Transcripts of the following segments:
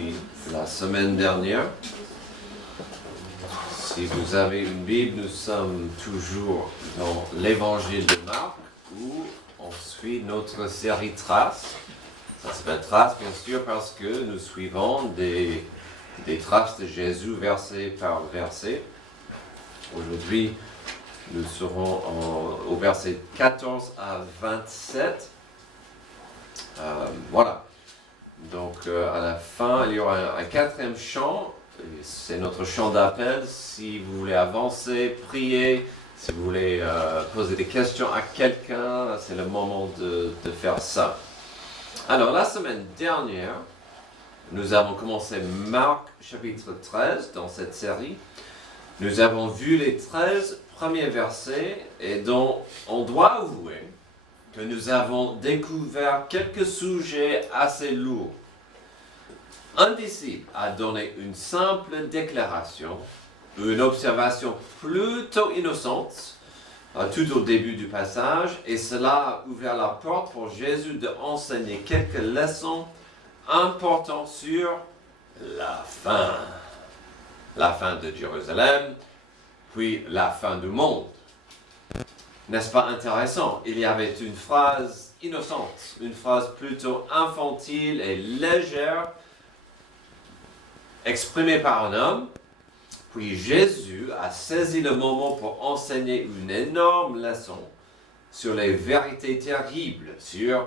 depuis la semaine dernière. Si vous avez une Bible, nous sommes toujours dans l'Évangile de Marc, où on suit notre série Traces. Ça s'appelle Traces, bien sûr, parce que nous suivons des traces de Jésus verset par verset. Aujourd'hui, nous serons au verset 14 à 27. Voilà. Donc, à la fin, il y aura un quatrième chant. C'est notre chant d'appel. Si vous voulez avancer, prier, si vous voulez poser des questions à quelqu'un, c'est le moment de faire ça. Alors, la semaine dernière, nous avons commencé Marc chapitre 13 dans cette série. Nous avons vu les 13 premiers versets et dont on doit avouer que nous avons découvert quelques sujets assez lourds. Un disciple a donné une simple déclaration, une observation plutôt innocente, tout au début du passage, et cela a ouvert la porte pour Jésus d'enseigner quelques leçons importantes sur la fin de Jérusalem, puis la fin du monde. N'est-ce pas intéressant? Il y avait une phrase innocente, une phrase plutôt infantile et légère, exprimée par un homme, puis Jésus a saisi le moment pour enseigner une énorme leçon sur les vérités terribles, sur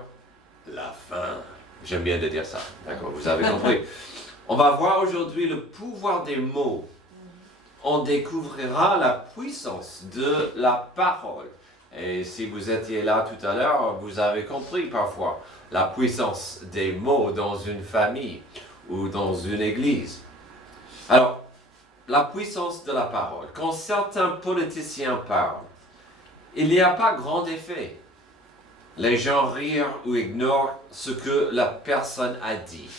la fin. J'aime bien de dire ça, d'accord, vous avez compris. On va voir aujourd'hui le pouvoir des mots. On découvrira la puissance de la parole. Et si vous étiez là tout à l'heure, vous avez compris parfois la puissance des mots dans une famille ou dans une église. Alors, la puissance de la parole. Quand certains politiciens parlent, il n'y a pas grand effet. Les gens rient ou ignorent ce que la personne a dit.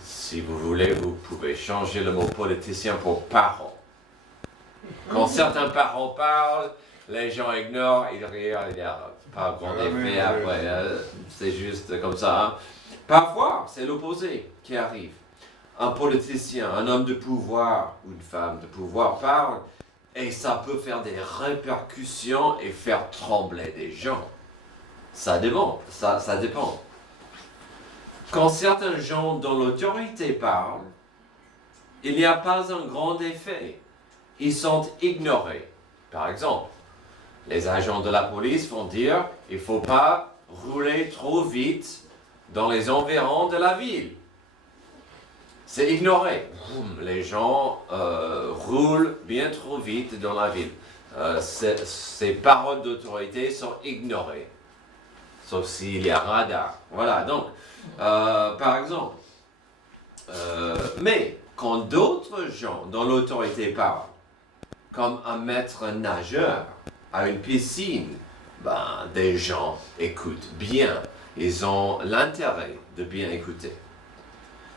Si vous voulez, vous pouvez changer le mot politicien pour parent. Quand certains parents parlent, les gens ignorent, ils rient, il n'y a pas grand effet après. C'est juste comme ça. Hein. Parfois, c'est l'opposé qui arrive. Un politicien, un homme de pouvoir ou une femme de pouvoir parle et ça peut faire des répercussions et faire trembler des gens. Ça dépend. Ça dépend. Quand certains gens dont l'autorité parlent, il n'y a pas un grand effet. Ils sont ignorés. Par exemple, les agents de la police vont dire « il ne faut pas rouler trop vite dans les environs de la ville ». C'est ignoré. Les gens roulent bien trop vite dans la ville. Ces paroles d'autorité sont ignorées. Sauf s'il y a radar. Voilà, donc, par exemple. Mais quand d'autres gens dont l'autorité parlent, comme un maître nageur à une piscine, des gens écoutent bien. Ils ont l'intérêt de bien écouter.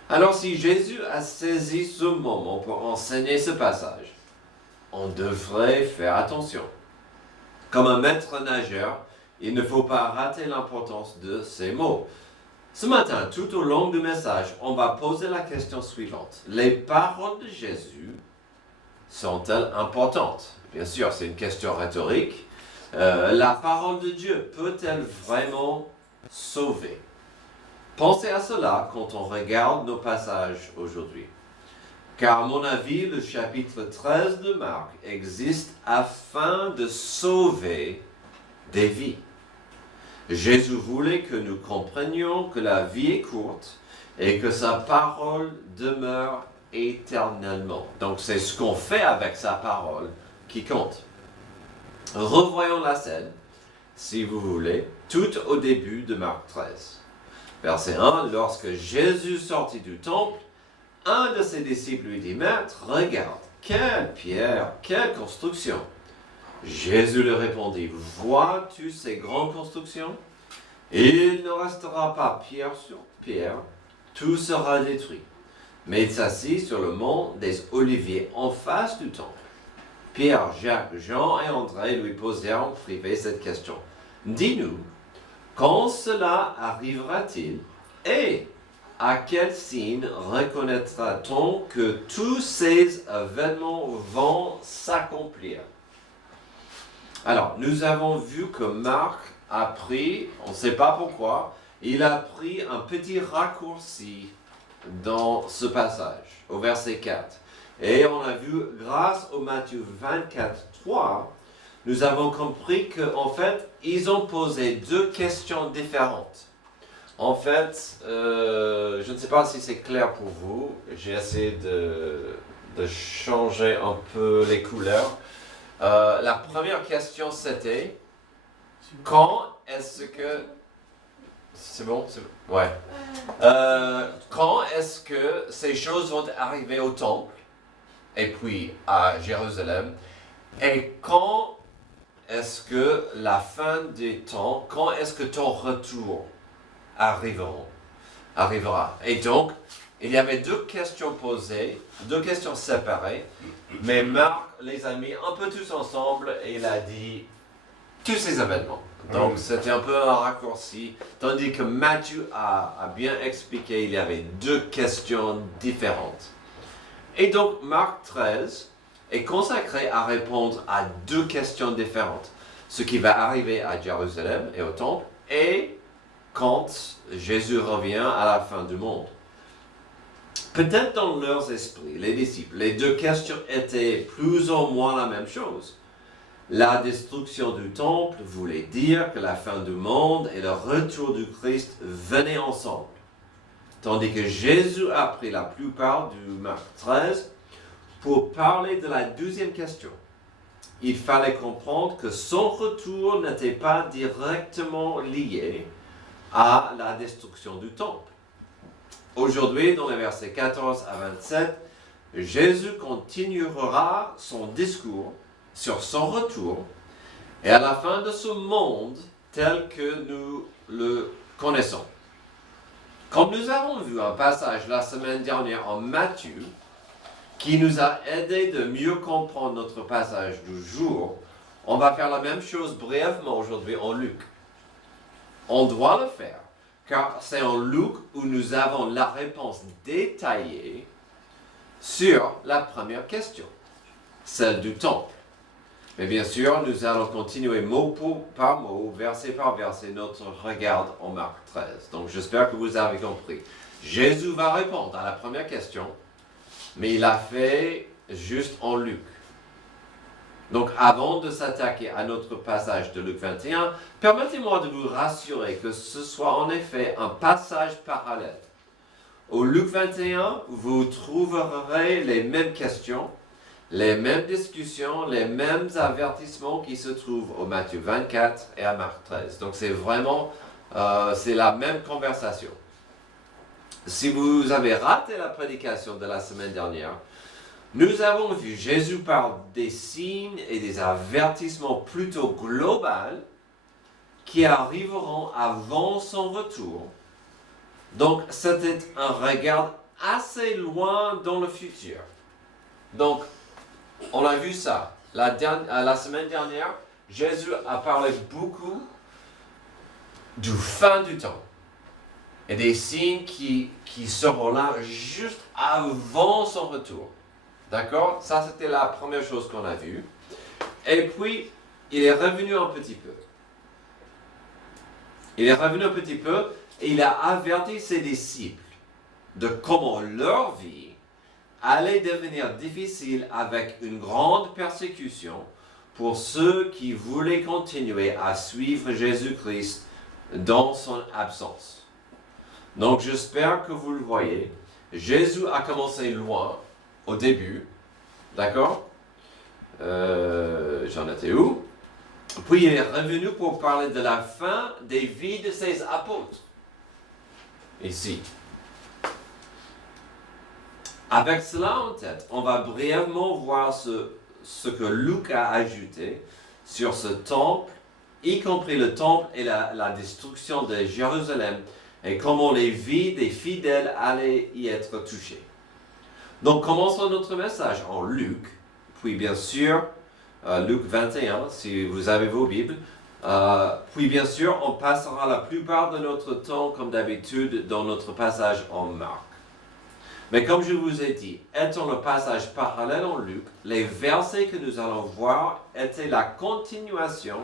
Alors si Jésus a saisi ce moment pour enseigner ce passage, on devrait faire attention. Comme un maître nageur, il ne faut pas rater l'importance de ces mots. Ce matin, tout au long du message, on va poser la question suivante. Les paroles de Jésus sont-elles importantes? Bien sûr, c'est une question rhétorique. La parole de Dieu peut-elle vraiment sauver? Pensez à cela quand on regarde nos passages aujourd'hui. Car à mon avis, le chapitre 13 de Marc existe afin de sauver des vies. Jésus voulait que nous comprenions que la vie est courte et que sa parole demeure éternellement. Donc c'est ce qu'on fait avec sa parole qui compte. Revoyons la scène, si vous voulez, tout au début de Marc 13. Verset 1, lorsque Jésus sortit du temple, un de ses disciples lui dit, « Maître, regarde, quelle pierre, quelle construction !» Jésus lui répondit, « Vois-tu ces grandes constructions? Il ne restera pas pierre sur pierre, tout sera détruit. » Mais il s'assit sur le mont des Oliviers en face du temple. Pierre, Jacques, Jean et André lui posèrent en privé cette question. « Dis-nous, quand cela arrivera-t-il? Et à quel signe reconnaîtra-t-on que tous ces événements vont s'accomplir? Alors, nous avons vu que Marc a pris, on ne sait pas pourquoi, il a pris un petit raccourci dans ce passage, au verset 4. Et on a vu, grâce au Matthieu 24, 3, nous avons compris qu'en fait, ils ont posé deux questions différentes. En fait, je ne sais pas si c'est clair pour vous, j'ai essayé de changer un peu les couleurs. La première question c'était, quand est-ce que... C'est bon? Ouais. Quand est-ce que ces choses vont arriver au temple, et puis à Jérusalem, et quand est-ce que la fin des temps, quand est-ce que ton retour arrivera? Et donc, il y avait deux questions posées, deux questions séparées, mais Marc les a mis un peu tous ensemble et il a dit tous ces événements. Donc, c'était un peu un raccourci, tandis que Matthieu a bien expliqué, il y avait deux questions différentes. Et donc, Marc 13 est consacré à répondre à deux questions différentes. Ce qui va arriver à Jérusalem et au temple, et quand Jésus revient à la fin du monde. Peut-être dans leurs esprits, les disciples, les deux questions étaient plus ou moins la même chose. La destruction du temple voulait dire que la fin du monde et le retour du Christ venaient ensemble. Tandis que Jésus a pris la plupart du Marc 13 pour parler de la deuxième question. Il fallait comprendre que son retour n'était pas directement lié à la destruction du temple. Aujourd'hui, dans les versets 14 à 27, Jésus continuera son discours sur son retour et à la fin de ce monde tel que nous le connaissons. Comme nous avons vu un passage la semaine dernière en Matthieu, qui nous a aidé de mieux comprendre notre passage du jour, on va faire la même chose brièvement aujourd'hui en Luc. On doit le faire, car c'est en Luc où nous avons la réponse détaillée sur la première question, celle du temple. Mais bien sûr, nous allons continuer mot par mot, verset par verset, notre regard en Marc 13. Donc j'espère que vous avez compris. Jésus va répondre à la première question, mais il l'a fait juste en Luc. Donc avant de s'attaquer à notre passage de Luc 21, permettez-moi de vous rassurer que ce soit en effet un passage parallèle. Au Luc 21, vous trouverez les mêmes questions, les mêmes discussions, les mêmes avertissements qui se trouvent au Matthieu 24 et à Marc 13. Donc c'est vraiment, c'est la même conversation. Si vous avez raté la prédication de la semaine dernière, nous avons vu Jésus parle des signes et des avertissements plutôt globaux qui arriveront avant son retour. Donc c'était un regard assez loin dans le futur. Donc, on a vu ça. La semaine dernière, Jésus a parlé beaucoup du fin du temps et des signes qui seront là juste avant son retour. D'accord? Ça, c'était la première chose qu'on a vue. Et puis, il est revenu un petit peu. Il est revenu un petit peu et il a averti ses disciples de comment leur vie allait devenir difficile avec une grande persécution pour ceux qui voulaient continuer à suivre Jésus-Christ dans son absence. Donc j'espère que vous le voyez. Jésus a commencé loin, au début, d'accord? J'en étais où? Puis il est revenu pour parler de la fin des vies de ses apôtres. Ici. Avec cela en tête, on va brièvement voir ce que Luc a ajouté sur ce temple, y compris le temple et la destruction de Jérusalem, et comment les vies des fidèles allaient y être touchées. Donc commençons notre message en Luc, puis bien sûr, Luc 21, si vous avez vos Bibles, Puis bien sûr, on passera la plupart de notre temps, comme d'habitude, dans notre passage en Marc. Mais comme je vous ai dit, étant le passage parallèle en Luc, les versets que nous allons voir étaient la continuation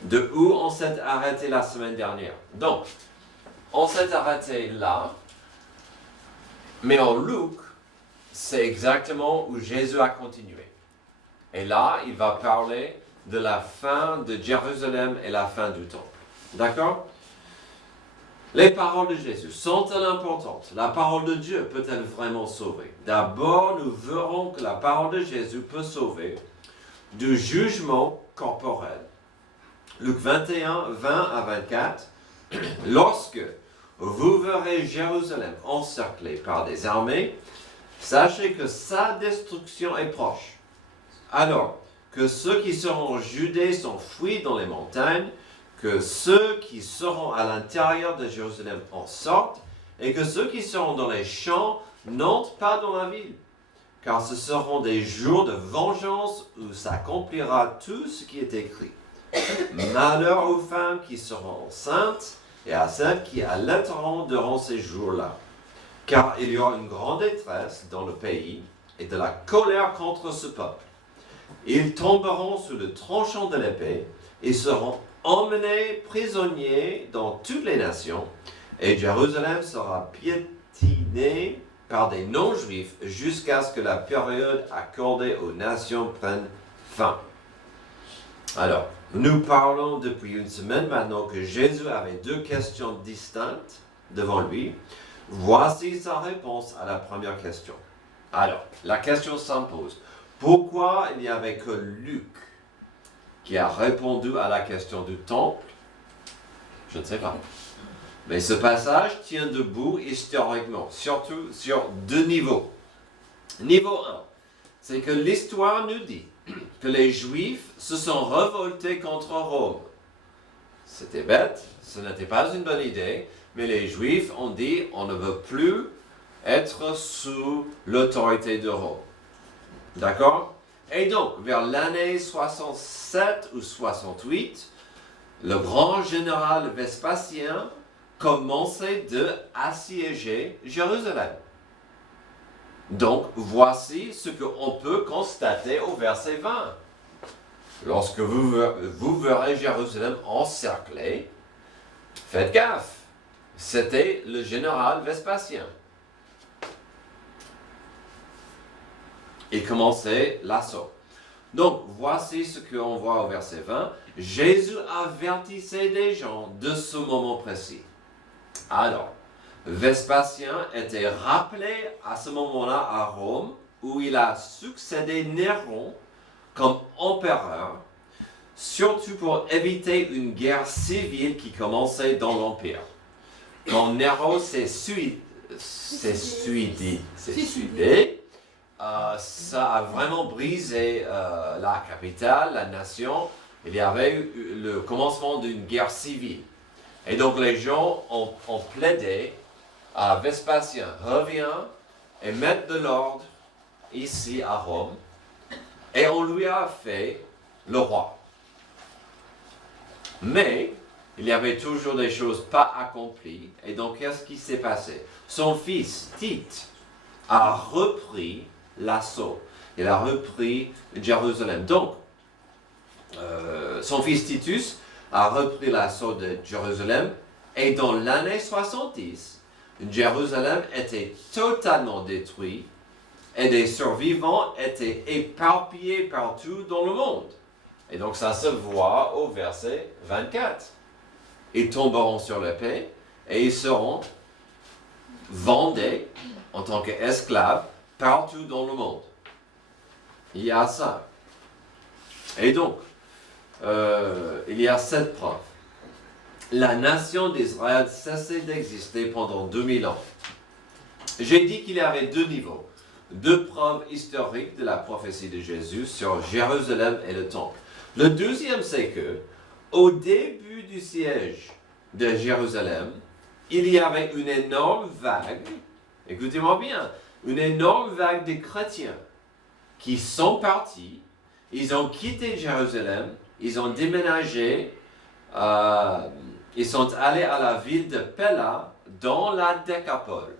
de où on s'est arrêté la semaine dernière. Donc, on s'est arrêté là, mais en Luc, c'est exactement où Jésus a continué. Et là, il va parler de la fin de Jérusalem et la fin du temple. D'accord? Les paroles de Jésus sont-elles importantes? La parole de Dieu peut-elle vraiment sauver? D'abord, nous verrons que la parole de Jésus peut sauver du jugement corporel. Luc 21, 20 à 24. Lorsque vous verrez Jérusalem encerclée par des armées, sachez que sa destruction est proche. Alors que ceux qui seront en Judée s'enfuient dans les montagnes, que ceux qui seront à l'intérieur de Jérusalem en sortent, et que ceux qui seront dans les champs n'entrent pas dans la ville. Car ce seront des jours de vengeance où s'accomplira tout ce qui est écrit. Malheur aux femmes qui seront enceintes et à celles qui allaiteront durant ces jours-là. Car il y aura une grande détresse dans le pays et de la colère contre ce peuple. Ils tomberont sous le tranchant de l'épée et seront emmenés prisonniers dans toutes les nations, et Jérusalem sera piétinée par des non-juifs jusqu'à ce que la période accordée aux nations prenne fin. Alors, nous parlons depuis une semaine maintenant que Jésus avait deux questions distinctes devant lui. Voici sa réponse à la première question. Alors, la question s'impose. Pourquoi il n'y avait que Luc qui a répondu à la question du temple? Je ne sais pas. Mais ce passage tient debout historiquement, surtout sur deux niveaux. Niveau 1, c'est que l'histoire nous dit que les Juifs se sont révoltés contre Rome. C'était bête, ce n'était pas une bonne idée, mais les Juifs ont dit on ne veut plus être sous l'autorité de Rome. D'accord? Et donc, vers l'année 67 ou 68, le grand général Vespasien commençait d'assiéger Jérusalem. Donc, voici ce qu'on peut constater au verset 20. Lorsque vous verrez Jérusalem encerclée, faites gaffe. C'était le général Vespasien. Il commençait l'assaut. Donc, voici ce qu'on voit au verset 20. Jésus avertissait des gens de ce moment précis. Alors, Vespasien était rappelé à ce moment-là à Rome, où il a succédé Néron comme empereur, surtout pour éviter une guerre civile qui commençait dans l'Empire. Quand Néron s'est suicidé, ça a vraiment brisé la capitale, la nation. Il y avait eu le commencement d'une guerre civile. Et donc les gens ont plaidé à Vespasien, reviens et mette de l'ordre ici à Rome. Et on lui a fait le roi. Mais il y avait toujours des choses pas accomplies. Et donc qu'est-ce qui s'est passé? Son fils, Tite, a repris l'assaut. Il a repris Jérusalem. Donc, son fils Titus a repris l'assaut de Jérusalem. Et dans l'année 70, Jérusalem était totalement détruite et des survivants étaient éparpillés partout dans le monde. Et donc ça se voit au verset 24. Ils tomberont sur l'épée et ils seront vendus en tant qu'esclaves partout dans le monde. Il y a ça. Et donc, il y a cette preuve. La nation d'Israël cessait d'exister pendant 2000 ans. J'ai dit qu'il y avait deux niveaux, deux preuves historiques de la prophétie de Jésus sur Jérusalem et le temple. Le deuxième, c'est que, au début du siège de Jérusalem, il y avait une énorme vague, écoutez-moi bien, une énorme vague de chrétiens qui sont partis, ils ont quitté Jérusalem, ils ont déménagé ils sont allés à la ville de Pella dans la Décapole.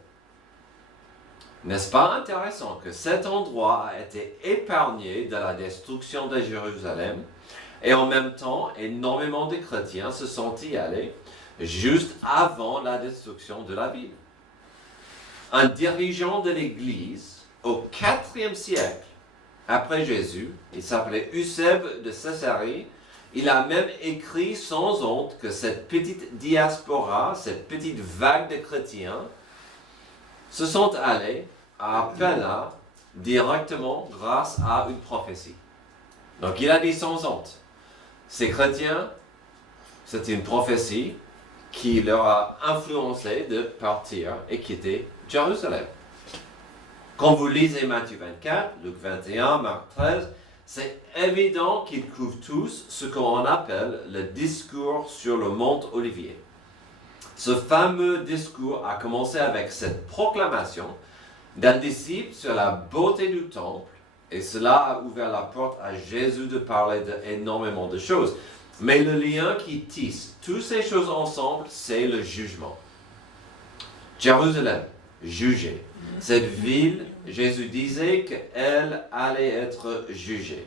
N'est-ce pas intéressant que cet endroit a été épargné de la destruction de Jérusalem et en même temps, énormément de chrétiens se sont y allés juste avant la destruction de la ville. Un dirigeant de l'Église au IVe siècle après Jésus, il s'appelait Eusèbe de Césarée, il a même écrit sans honte que cette petite diaspora, cette petite vague de chrétiens, se sont allés à Pella directement grâce à une prophétie. Donc il a dit sans honte, ces chrétiens, c'est une prophétie qui leur a influencé de partir et quitter Jérusalem. Quand vous lisez Matthieu 24, Luc 21, Marc 13, c'est évident qu'ils couvrent tous ce qu'on appelle le discours sur le mont Olivier. Ce fameux discours a commencé avec cette proclamation d'un disciple sur la beauté du temple, et cela a ouvert la porte à Jésus de parler d'énormément de choses. Mais le lien qui tisse toutes ces choses ensemble, c'est le jugement. Jérusalem, jugée. Cette ville, Jésus disait qu'elle allait être jugée.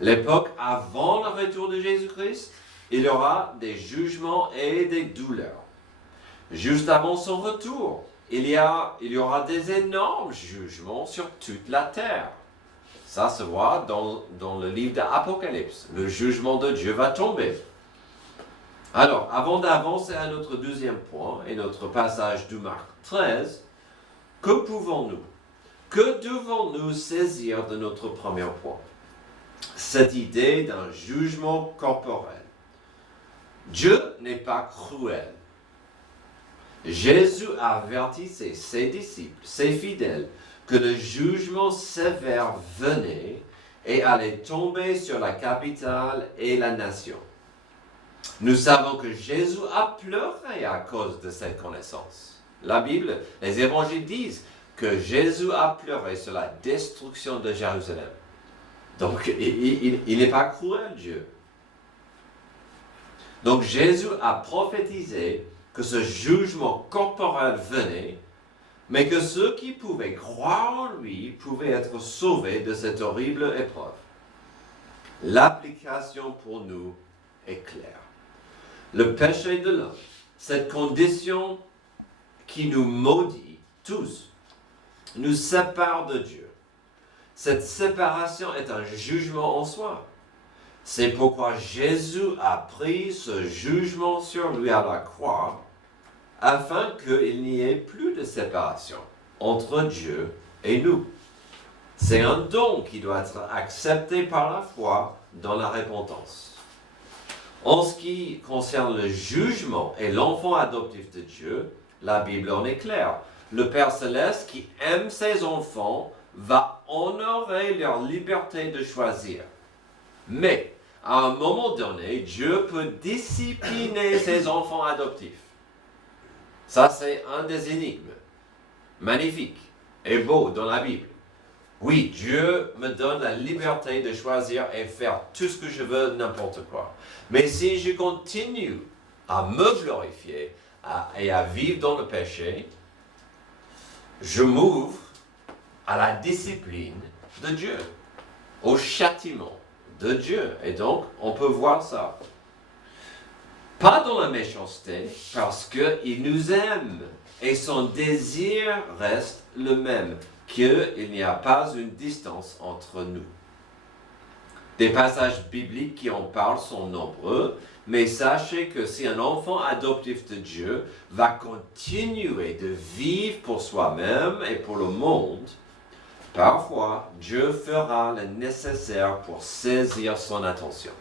L'époque avant le retour de Jésus-Christ, il y aura des jugements et des douleurs. Juste avant son retour, il y aura des énormes jugements sur toute la terre. Ça se voit dans le livre d'Apocalypse. Le jugement de Dieu va tomber. Alors, avant d'avancer à notre deuxième point et notre passage de Marc 13, que devons-nous saisir de notre premier point? Cette idée d'un jugement corporel. Dieu n'est pas cruel. Jésus avertit ses disciples, ses fidèles, que le jugement sévère venait et allait tomber sur la capitale et la nation. Nous savons que Jésus a pleuré à cause de cette connaissance. La Bible, les évangiles disent que Jésus a pleuré sur la destruction de Jérusalem. Donc, il n'est pas cruel, Dieu. Donc, Jésus a prophétisé que ce jugement corporel venait, mais que ceux qui pouvaient croire en lui pouvaient être sauvés de cette horrible épreuve. L'application pour nous est claire. Le péché de l'homme, cette condition qui nous maudit tous, nous sépare de Dieu. Cette séparation est un jugement en soi. C'est pourquoi Jésus a pris ce jugement sur lui à la croix, afin qu'il n'y ait plus de séparation entre Dieu et nous. C'est un don qui doit être accepté par la foi dans la repentance. En ce qui concerne le jugement et l'enfant adoptif de Dieu, la Bible en est claire. Le Père Céleste qui aime ses enfants va honorer leur liberté de choisir. Mais, à un moment donné, Dieu peut discipliner ses enfants adoptifs. Ça, c'est un des énigmes magnifiques et beaux dans la Bible. Oui, Dieu me donne la liberté de choisir et faire tout ce que je veux, n'importe quoi. Mais si je continue à me glorifier et à vivre dans le péché, je m'ouvre à la discipline de Dieu, au châtiment de Dieu. Et donc, on peut voir ça. Pas dans la méchanceté, parce qu'il nous aime et son désir reste le même, qu'il n'y a pas une distance entre nous. Des passages bibliques qui en parlent sont nombreux, mais sachez que si un enfant adoptif de Dieu va continuer de vivre pour soi-même et pour le monde, parfois Dieu fera le nécessaire pour saisir son attention.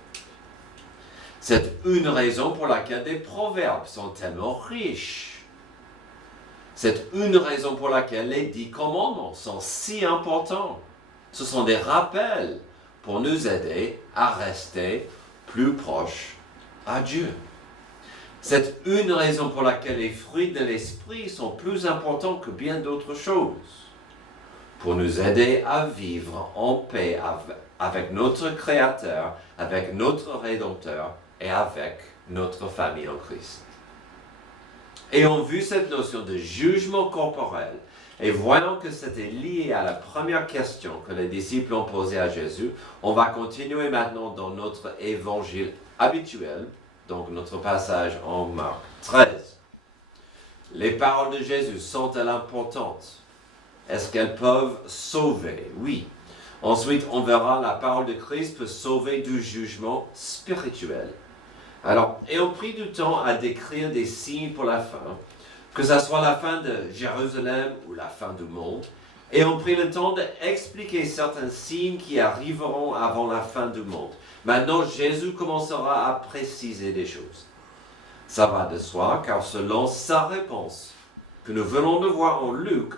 C'est une raison pour laquelle des proverbes sont tellement riches. C'est une raison pour laquelle les 10 commandements sont si importants. Ce sont des rappels pour nous aider à rester plus proches à Dieu. C'est une raison pour laquelle les fruits de l'esprit sont plus importants que bien d'autres choses. Pour nous aider à vivre en paix avec notre Créateur, avec notre Rédempteur et avec notre famille en Christ. Ayant vu cette notion de jugement corporel et voyant que c'était lié à la première question que les disciples ont posée à Jésus, on va continuer maintenant dans notre évangile habituel, donc notre passage en Marc 13. Les paroles de Jésus sont-elles importantes? Est-ce qu'elles peuvent sauver? Oui. Ensuite, on verra la parole de Christ peut sauver du jugement spirituel. Alors, ayons pris du temps à décrire des signes pour la fin, que ce soit la fin de Jérusalem ou la fin du monde, et on prit le temps d'expliquer certains signes qui arriveront avant la fin du monde. Maintenant, Jésus commencera à préciser des choses. Ça va de soi, car selon sa réponse, que nous venons de voir en Luc,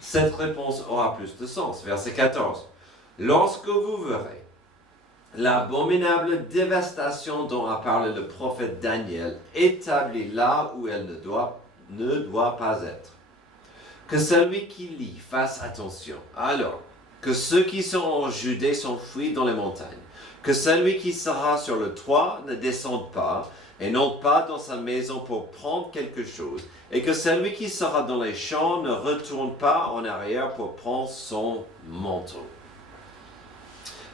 cette réponse aura plus de sens. Verset 14. Lorsque vous verrez l'abominable dévastation dont a parlé le prophète Daniel, établie là où elle ne doit pas être. Que celui qui lit fasse attention. Alors, que ceux qui sont en Judée s'enfuient dans les montagnes. Que celui qui sera sur le toit ne descende pas et n'entre pas dans sa maison pour prendre quelque chose. Et que celui qui sera dans les champs ne retourne pas en arrière pour prendre son manteau.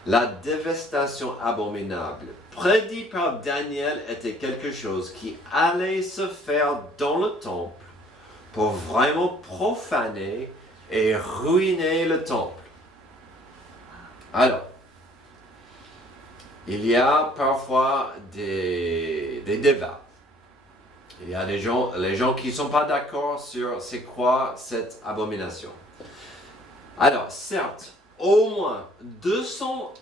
La dévastation abominable prédite par Daniel était quelque chose qui allait se faire dans le temple pour vraiment profaner et ruiner le temple. Alors, il y a parfois des débats. Il y a les gens qui ne sont pas d'accord sur c'est quoi cette abomination. Alors, certes, au moins 200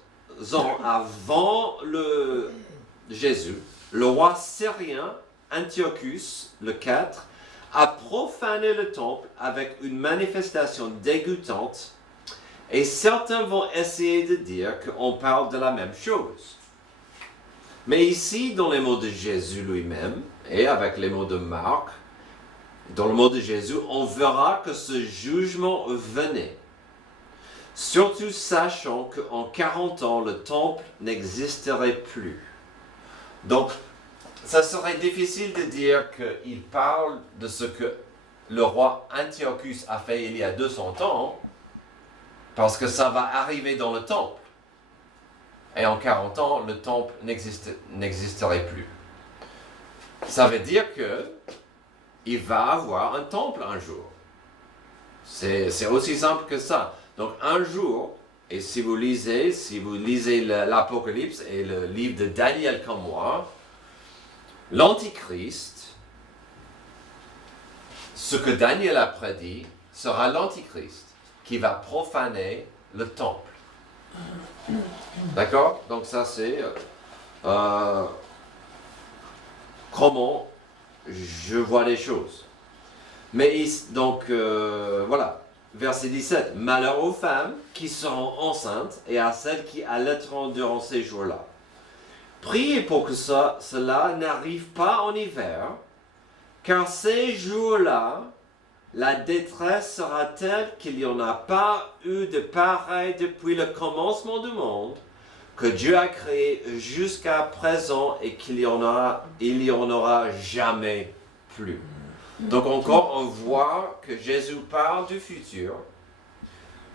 ans avant Jésus, le roi syrien Antiochus le IV a profané le temple avec une manifestation dégoûtante et certains vont essayer de dire qu'on parle de la même chose. Mais ici, dans les mots de Jésus lui-même et avec les mots de Marc, dans le mot de Jésus, on verra que ce jugement venait. Surtout sachant qu'en 40 ans, le temple n'existerait plus. Donc, ça serait difficile de dire qu'il parle de ce que le roi Antiochus a fait il y a 200 ans, parce que ça va arriver dans le temple. Et en 40 ans, le temple n'existerait plus. Ça veut dire qu'il va avoir un temple un jour. C'est aussi simple que ça. Donc un jour, et si vous lisez l'Apocalypse et le livre de Daniel comme moi, l'Antichrist, ce que Daniel a prédit, sera l'Antichrist qui va profaner le temple. D'accord? Donc ça c'est comment je vois les choses. Mais donc voilà. Verset 17. Malheur aux femmes qui seront enceintes et à celles qui allaiteront durant ces jours-là. Priez pour que cela n'arrive pas en hiver, car ces jours-là, la détresse sera telle qu'il n'y en a pas eu de pareil depuis le commencement du monde, que Dieu a créé jusqu'à présent et qu'il y en aura jamais plus. Donc encore, on voit que Jésus parle du futur,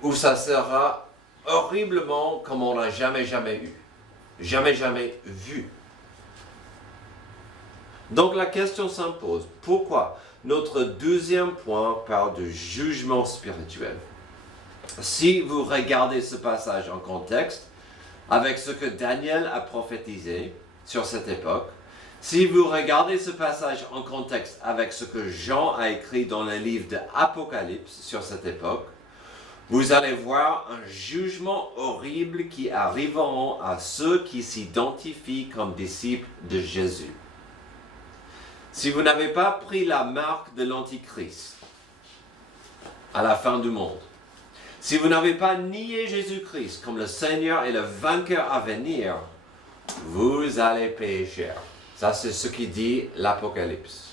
où ça sera horriblement comme on n'a jamais eu. Jamais vu. Donc la question s'impose, pourquoi notre deuxième point parle de jugement spirituel? Si vous regardez ce passage en contexte, avec ce que Daniel a prophétisé sur cette époque, si vous regardez ce passage en contexte avec ce que Jean a écrit dans le livre de Apocalypse sur cette époque, vous allez voir un jugement horrible qui arriveront à ceux qui s'identifient comme disciples de Jésus. Si vous n'avez pas pris la marque de l'Antichrist à la fin du monde, si vous n'avez pas nié Jésus-Christ comme le Seigneur et le vainqueur à venir, vous allez payer cher. Ça, c'est ce qui dit l'Apocalypse.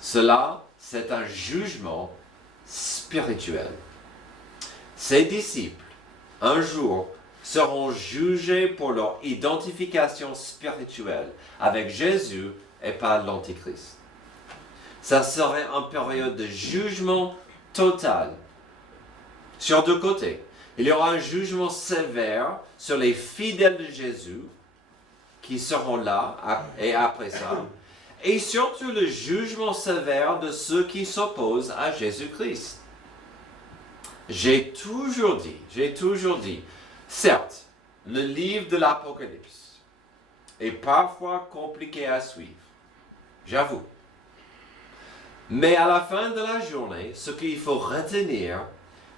Cela, c'est un jugement spirituel. Ces disciples, un jour, seront jugés pour leur identification spirituelle avec Jésus et pas l'Antichrist. Ça serait une période de jugement total. Sur deux côtés, il y aura un jugement sévère sur les fidèles de Jésus qui seront là et après ça, et surtout le jugement sévère de ceux qui s'opposent à Jésus-Christ. J'ai toujours dit, certes, le livre de l'Apocalypse est parfois compliqué à suivre, j'avoue. Mais à la fin de la journée, ce qu'il faut retenir,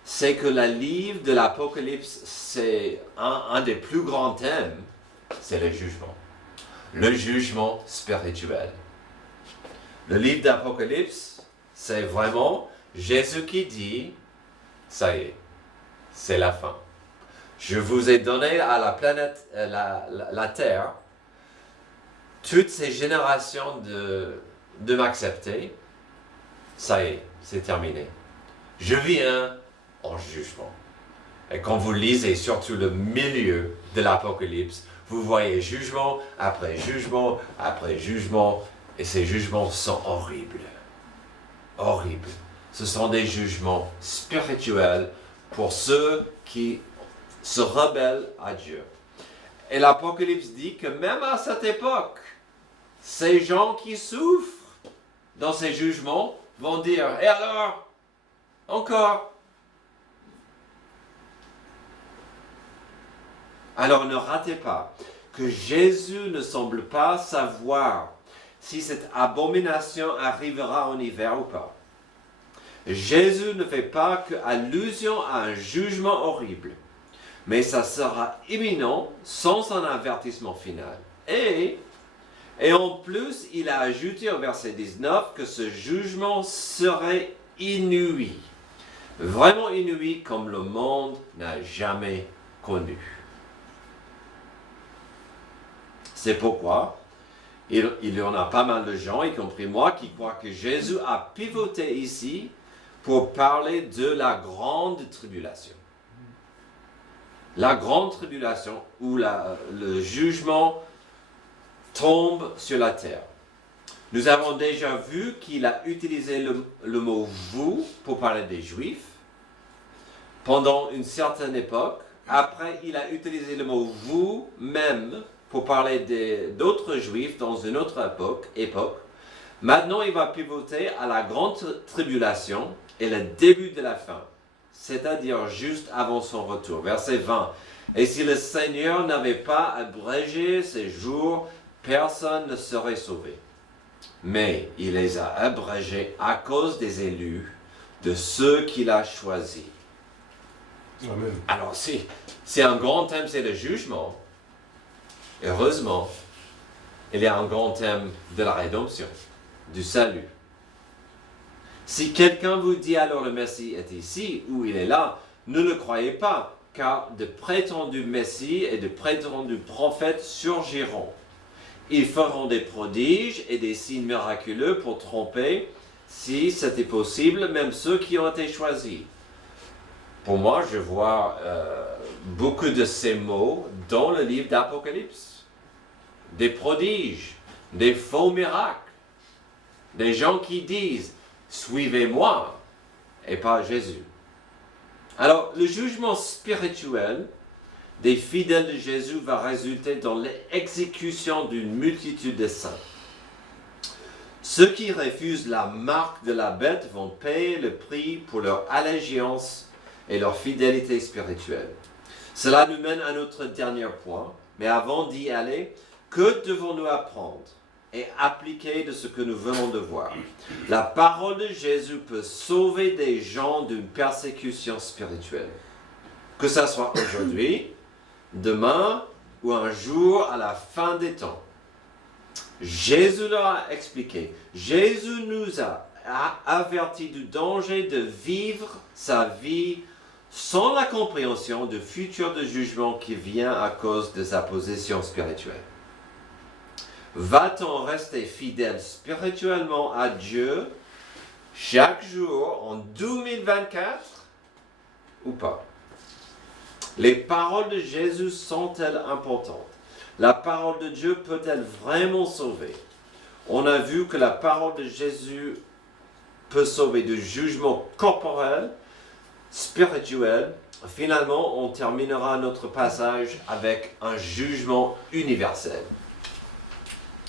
c'est que le livre de l'Apocalypse, c'est un des plus grands thèmes, c'est le jugement. Le jugement spirituel. Le livre d'Apocalypse, c'est vraiment Jésus qui dit, ça y est, c'est la fin. Je vous ai donné à la planète, la Terre, toutes ces générations de m'accepter. Ça y est, c'est terminé. Je viens en jugement. Et quand vous lisez surtout le milieu de l'Apocalypse, vous voyez jugement après jugement après jugement, et ces jugements sont horribles. Horribles. Ce sont des jugements spirituels pour ceux qui se rebellent à Dieu. Et l'Apocalypse dit que même à cette époque, ces gens qui souffrent dans ces jugements vont dire, et alors, encore. Alors ne ratez pas que Jésus ne semble pas savoir si cette abomination arrivera en hiver ou pas. Jésus ne fait pas que allusion à un jugement horrible, mais ça sera imminent sans un avertissement final. Et en plus, il a ajouté au verset 19 que ce jugement serait inouï. Vraiment inouï comme le monde n'a jamais connu. C'est pourquoi il y en a pas mal de gens, y compris moi, qui croient que Jésus a pivoté ici pour parler de la grande tribulation. La grande tribulation où le jugement tombe sur la terre. Nous avons déjà vu qu'il a utilisé le mot « vous » pour parler des Juifs pendant une certaine époque. Après, il a utilisé le mot « vous » même pour parler d'autres Juifs dans une autre époque. Maintenant, il va pivoter à la grande tribulation et le début de la fin, c'est-à-dire juste avant son retour. Verset 20. « Et si le Seigneur n'avait pas abrégé ces jours, personne ne serait sauvé. Mais il les a abrégés à cause des élus, de ceux qu'il a choisis. » Amen. Alors, si un grand thème, c'est le jugement, heureusement, il y a un grand thème de la rédemption, du salut. Si quelqu'un vous dit alors le Messie est ici ou il est là, ne le croyez pas, car de prétendus Messies et de prétendus prophètes surgiront. Ils feront des prodiges et des signes miraculeux pour tromper, si c'était possible, même ceux qui ont été choisis. Pour moi, je vois beaucoup de ces mots dans le livre d'Apocalypse. Des prodiges, des faux miracles, des gens qui disent « Suivez-moi » et pas Jésus. Alors, le jugement spirituel des fidèles de Jésus va résulter dans l'exécution d'une multitude de saints. Ceux qui refusent la marque de la bête vont payer le prix pour leur allégeance et leur fidélité spirituelle. Cela nous mène à notre dernier point, mais avant d'y aller, que devons-nous apprendre et appliquer de ce que nous venons de voir? La parole de Jésus peut sauver des gens d'une persécution spirituelle. Que ce soit aujourd'hui, demain ou un jour à la fin des temps. Jésus leur a expliqué. Jésus nous a averti du danger de vivre sa vie sans la compréhension du futur de jugement qui vient à cause de sa position spirituelle. Va-t-on rester fidèle spirituellement à Dieu chaque jour en 2024 ou pas? Les paroles de Jésus sont-elles importantes? La parole de Dieu peut-elle vraiment sauver? On a vu que la parole de Jésus peut sauver du jugement corporel, spirituel. Finalement, on terminera notre passage avec un jugement universel.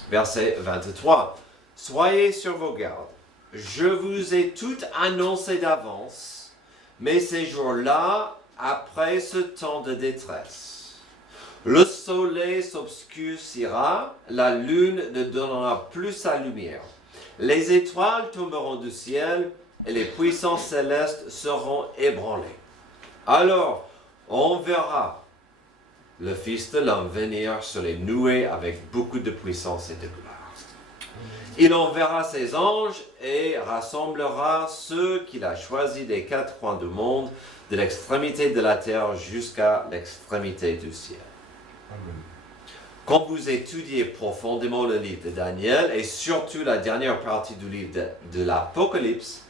Verset 23. Soyez sur vos gardes. Je vous ai tout annoncé d'avance, mais ces jours-là, après ce temps de détresse, le soleil s'obscurcira, la lune ne donnera plus sa lumière. Les étoiles tomberont du ciel et les puissances célestes seront ébranlées. Alors, on verra le Fils de l'homme venir sur les nuées avec beaucoup de puissance et de gloire. Il enverra ses anges et rassemblera ceux qu'il a choisis des quatre coins du monde, de l'extrémité de la terre jusqu'à l'extrémité du ciel. Amen. Quand vous étudiez profondément le livre de Daniel et surtout la dernière partie du livre de l'Apocalypse,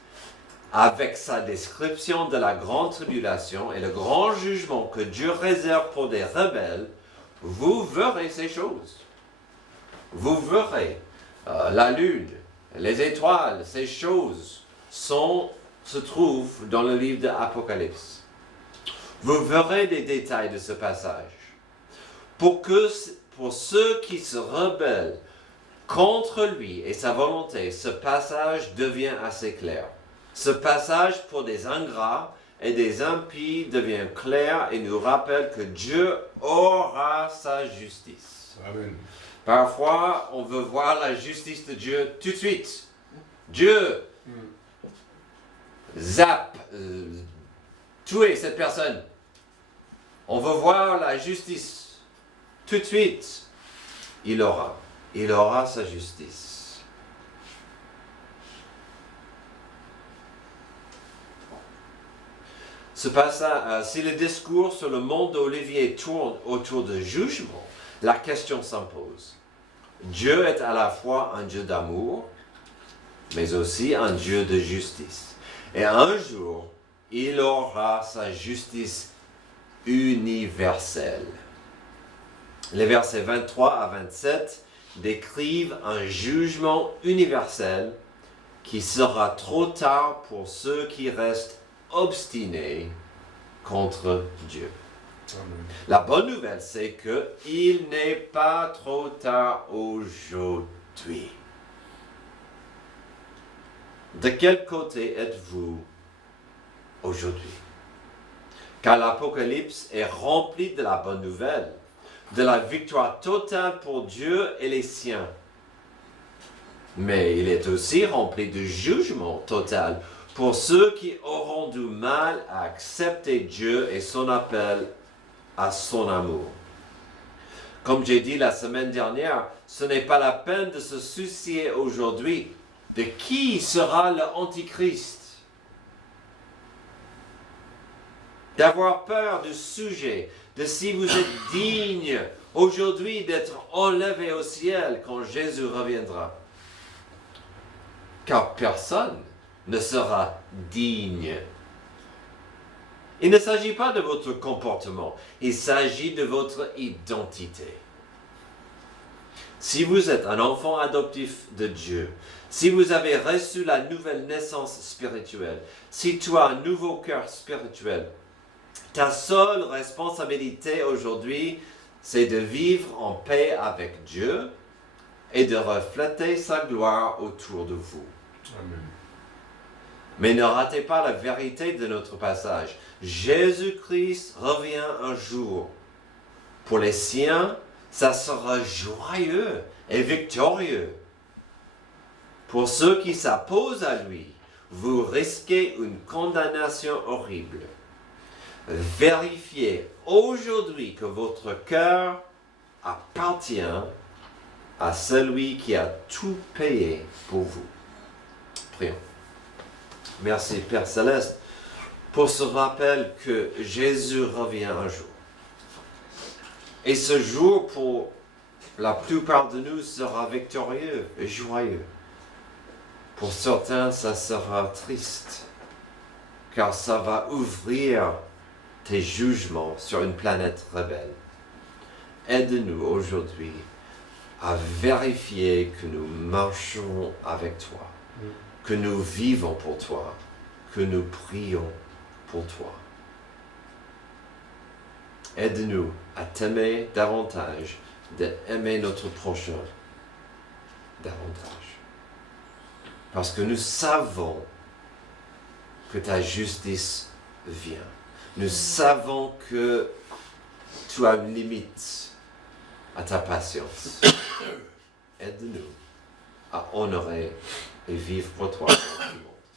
avec sa description de la grande tribulation et le grand jugement que Dieu réserve pour des rebelles, vous verrez ces choses. Vous verrez la lune, les étoiles, ces choses se trouvent dans le livre de l'Apocalypse. Vous verrez les détails de ce passage. Pour ceux qui se rebellent contre lui et sa volonté, ce passage devient assez clair. Ce passage pour des ingrats et des impies devient clair et nous rappelle que Dieu aura sa justice. Amen. Parfois, on veut voir la justice de Dieu tout de suite. Dieu, zappe, tuer cette personne. On veut voir la justice tout de suite. Il aura sa justice. Ce passage, si le discours sur le monde d'Olivier tourne autour de jugement, la question s'impose. Dieu est à la fois un Dieu d'amour, mais aussi un Dieu de justice. Et un jour, il aura sa justice universelle. Les versets 23 à 27 décrivent un jugement universel qui sera trop tard pour ceux qui restent obstinés contre Dieu. Amen. La bonne nouvelle, c'est qu'il n'est pas trop tard aujourd'hui. De quel côté êtes-vous aujourd'hui? Car l'Apocalypse est rempli de la bonne nouvelle, de la victoire totale pour Dieu et les siens. Mais il est aussi rempli de jugement total pour ceux qui auront du mal à accepter Dieu et son appel à son amour. Comme j'ai dit la semaine dernière, ce n'est pas la peine de se soucier aujourd'hui de qui sera le Antichrist. D'avoir peur du sujet, de si vous êtes digne aujourd'hui d'être enlevé au ciel quand Jésus reviendra. Car personne ne sera digne. Il ne s'agit pas de votre comportement, il s'agit de votre identité. Si vous êtes un enfant adoptif de Dieu, si vous avez reçu la nouvelle naissance spirituelle, si tu as un nouveau cœur spirituel, ta seule responsabilité aujourd'hui, c'est de vivre en paix avec Dieu et de refléter sa gloire autour de vous. Amen. Mais ne ratez pas la vérité de notre passage. Jésus-Christ revient un jour. Pour les siens, ça sera joyeux et victorieux. Pour ceux qui s'opposent à lui, vous risquez une condamnation horrible. Vérifiez aujourd'hui que votre cœur appartient à celui qui a tout payé pour vous. Prions. Merci Père Céleste pour ce rappel que Jésus revient un jour. Et ce jour, pour la plupart de nous, sera victorieux et joyeux. Pour certains, ça sera triste, car ça va ouvrir tes jugements sur une planète rebelle. Aide-nous aujourd'hui à vérifier que nous marchons avec toi, que nous vivons pour toi, que nous prions pour toi. Aide-nous à t'aimer davantage, d'aimer notre prochain davantage. Parce que nous savons que ta justice vient. Nous savons que tu as une limite à ta patience. Aide-nous à honorer et vivre pour toi.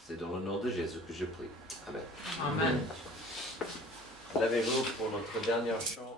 C'est dans le nom de Jésus que je prie. Amen. Amen. Levez-vous pour notre dernier chant.